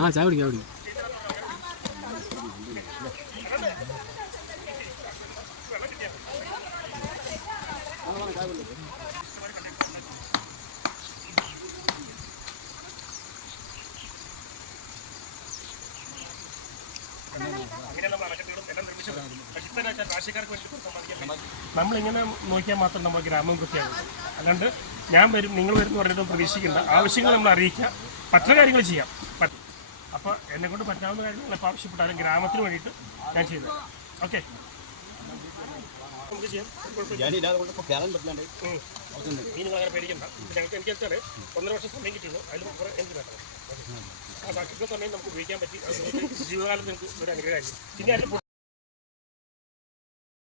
ആ ചായ കുടിക്കാം. നമ്മളിങ്ങനെ നോക്കിയാൽ മാത്രം നമ്മൾ ഗ്രാമം വൃത്തിയാകും. അല്ലാണ്ട് ഞാൻ വരും നിങ്ങൾ വരും എന്ന് പറഞ്ഞിട്ട് പ്രതീക്ഷിക്കേണ്ട. ആവശ്യങ്ങൾ നമ്മൾ അറിയിക്കുക, പറ്റുന്ന കാര്യങ്ങൾ ചെയ്യാം. അപ്പോൾ എന്നെ കൊണ്ട് പറ്റാവുന്ന കാര്യങ്ങൾ എപ്പോൾ ആവശ്യപ്പെട്ടാലും ഗ്രാമത്തിന് വേണ്ടിയിട്ട് ഞാൻ ചെയ്തു. ഓക്കെ, നമുക്ക് ചെയ്യാം. ഇനി നിങ്ങൾ അങ്ങനെ പേടിക്കണ്ട. ഞങ്ങൾക്ക് എനിക്ക് വെച്ചാൽ 1.5 വർഷം സമയം കിട്ടിയുള്ളൂ. അതിൽ എനിക്ക് വേണം. ആ ബാക്കിയുള്ള സമയം നമുക്ക് ഉപയോഗിക്കാൻ പറ്റി. ജീവിതകാലം നിങ്ങൾക്ക് ഒരു അനുഗ്രഹമായിരിക്കും. പിന്നെ അതിൽ